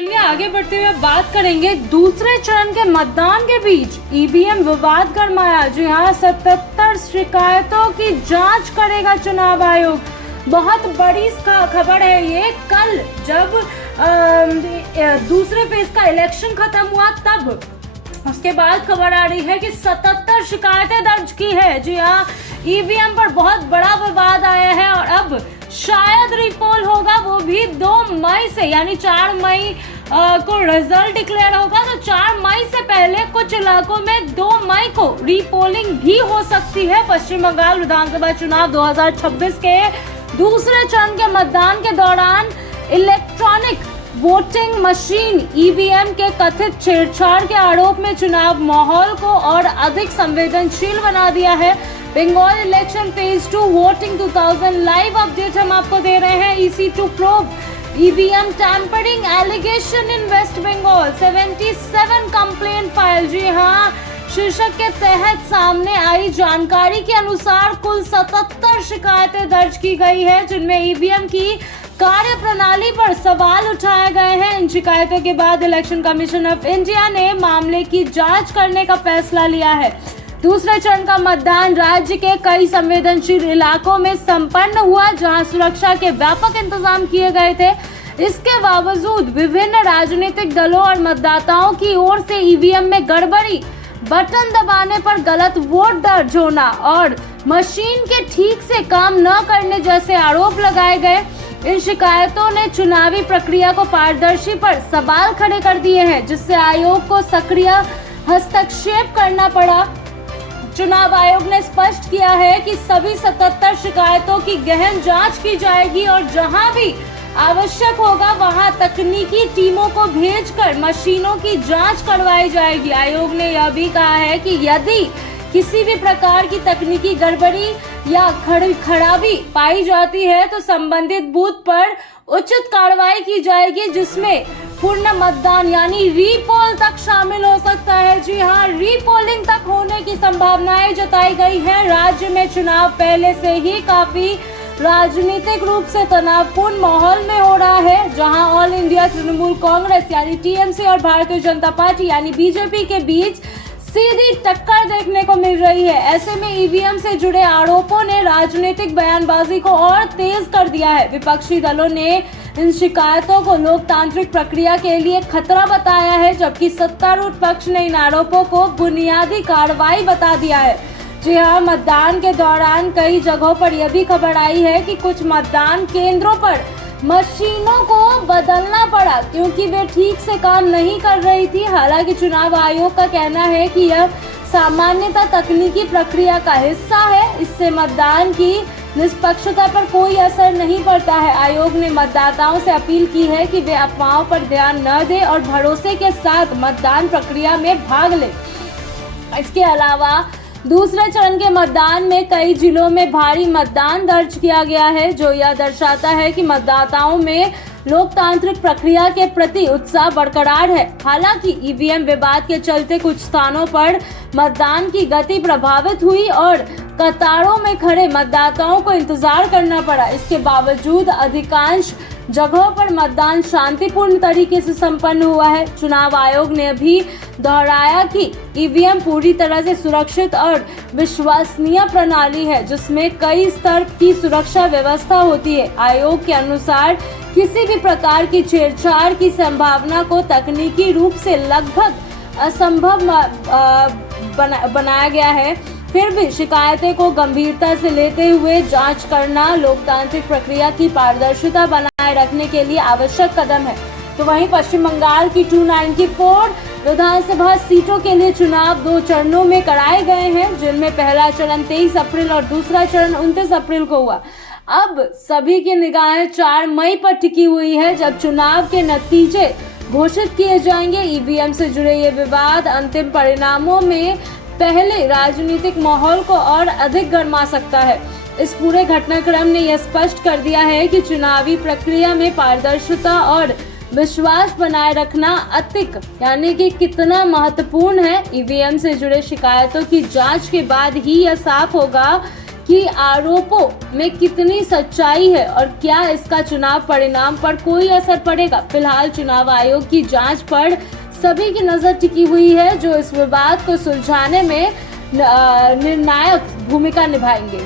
चलिए आगे बढ़ते हुए बात करेंगे दूसरे चरण के मतदान के बीच ईवीएम विवाद गरमाया। जी हाँ, 77 शिकायतों की जांच करेगा चुनाव आयोग। बहुत बड़ी खबर है ये। कल जब दूसरे फेज का इलेक्शन खत्म हुआ तब उसके बाद खबर आ रही है कि 77 शिकायतें दर्ज की है। जी हाँ, ईवीएम पर बहुत बड़ा विवाद आया है और अब शायद रिपोल होगा, वो भी 2 मई से, यानी 4 मई को रिजल्ट डिक्लेयर होगा। तो 4 मई से पहले कुछ इलाकों में 2 मई को रीपोलिंग भी हो सकती है। पश्चिम बंगाल विधानसभा चुनाव 2026 के दूसरे चरण के मतदान के दौरान इलेक्ट्रॉनिक वोटिंग मशीन ईवीएम के कथित छेड़छाड़ के आरोप में चुनाव माहौल को और अधिक संवेदनशील बना दिया है। Bengal election phase 2 voting 2000 live update हम आपको दे रहे हैं। EC2 probe EVM tampering allegation in West Bengal 77 complaint file. जी हाँ, शीर्षक के तहत सामने आई जानकारी के अनुसार कुल 77 शिकायतें दर्ज की गई है, जिनमें ईवीएम की कार्य प्रणाली पर सवाल उठाए गए हैं। इन शिकायतों के बाद इलेक्शन कमीशन ऑफ इंडिया ने मामले की जांच करने का फैसला लिया है। दूसरे चरण का मतदान राज्य के कई संवेदनशील इलाकों में संपन्न हुआ, जहां सुरक्षा के व्यापक इंतजाम किए गए थे। इसके बावजूद विभिन्न राजनीतिक दलों और मतदाताओं की ओर से ईवीएम में गड़बड़ी, बटन दबाने पर गलत वोट दर्ज होना और मशीन के ठीक से काम न करने जैसे आरोप लगाए गए। इन शिकायतों ने चुनावी प्रक्रिया को पारदर्शी पर सवाल खड़े कर दिए हैं, जिससे आयोग को सक्रिय हस्तक्षेप करना पड़ा। चुनाव आयोग ने स्पष्ट किया है कि सभी 77 शिकायतों की गहन जांच की जाएगी और जहां भी आवश्यक होगा वहां तकनीकी टीमों को भेजकर मशीनों की जांच करवाई जाएगी। आयोग ने यह भी कहा है कि यदि किसी भी प्रकार की तकनीकी गड़बड़ी या खराबी पाई जाती है तो संबंधित बूथ पर उचित कार्रवाई की जाएगी, जिसमें पूर्ण मतदान यानी रीपोल तक शामिल हो सकता है। जी हाँ, रीपोलिंग तक होने की संभावनाएं जताई गई है। राज्य में चुनाव पहले से ही काफी राजनीतिक रूप से तनावपूर्ण माहौल में हो रहा है, जहां ऑल इंडिया तृणमूल कांग्रेस यानी टीएमसी और भारतीय जनता पार्टी यानी बीजेपी के बीच सीधी टक्कर देखने को मिल रही है। ऐसे में ईवीएम से जुड़े आरोपों ने राजनीतिक बयानबाजी को और तेज कर दिया है। विपक्षी दलों ने इन शिकायतों को लोकतांत्रिक प्रक्रिया के लिए खतरा बताया है, जबकि सत्तारूढ़ पक्ष ने इन आरोपों को बुनियादी कार्रवाई बता दिया है। जी हाँ, मतदान के दौरान कई जगहों पर यह भी खबर आई है कि कुछ मतदान केंद्रों पर मशीनों को बदलना पड़ा क्योंकि वे ठीक से काम नहीं कर रही थी। हालांकि चुनाव आयोग का कहना है कि यह सामान्यतः तकनीकी प्रक्रिया का हिस्सा है, इससे मतदान की निष्पक्षता पर कोई असर नहीं पड़ता है। आयोग ने मतदाताओं से अपील की है कि वे अफवाहों पर ध्यान न दें और भरोसे के साथ मतदान प्रक्रिया में भाग लें। इसके अलावा दूसरे चरण के मतदान में कई जिलों में भारी मतदान दर्ज किया गया है, जो यह दर्शाता है कि मतदाताओं में लोकतांत्रिक प्रक्रिया के प्रति उत्साह बरकरार है। हालांकि ईवीएम विवाद के चलते कुछ स्थानों पर मतदान की गति प्रभावित हुई और कतारों में खड़े मतदाताओं को इंतजार करना पड़ा। इसके बावजूद अधिकांश जगहों पर मतदान शांतिपूर्ण तरीके से संपन्न हुआ है। चुनाव आयोग ने भी दोहराया कि ईवीएम पूरी तरह से सुरक्षित और विश्वसनीय प्रणाली है, जिसमें कई स्तर की सुरक्षा व्यवस्था होती है। आयोग के अनुसार किसी भी प्रकार की छेड़छाड़ की संभावना को तकनीकी रूप से लगभग असंभव बनाया गया है। फिर भी शिकायतें को गंभीरता से लेते हुए जांच करना लोकतांत्रिक प्रक्रिया की पारदर्शिता बनाए रखने के लिए आवश्यक कदम है। तो वहीं पश्चिम बंगाल की 294 विधानसभा सीटों के लिए चुनाव 2 चरणों में कराए गए हैं, जिनमें पहला चरण 23 अप्रैल और दूसरा चरण 29 अप्रैल को हुआ। अब सभी की निगाहें 4 मई पर टिकी हुई है, जब चुनाव के नतीजे घोषित किए जाएंगे। ईवीएम से जुड़े ये विवाद अंतिम परिणामों में पहले राजनीतिक माहौल को और अधिक गर्मा सकता है। इस पूरे घटनाक्रम ने यह स्पष्ट कर दिया है कि चुनावी प्रक्रिया में पारदर्शिता और विश्वास बनाए रखना अतिक यानी कि कितना महत्वपूर्ण है। ईवीएम से जुड़े शिकायतों की जांच के बाद ही यह साफ होगा कि आरोपों में कितनी सच्चाई है और क्या इसका चुनाव परिणाम पर कोई असर पड़ेगा। फिलहाल चुनाव आयोग की जांच पर सभी की नजर टिकी हुई है, जो इस विवाद को सुलझाने में निर्णायक भूमिका निभाएंगे।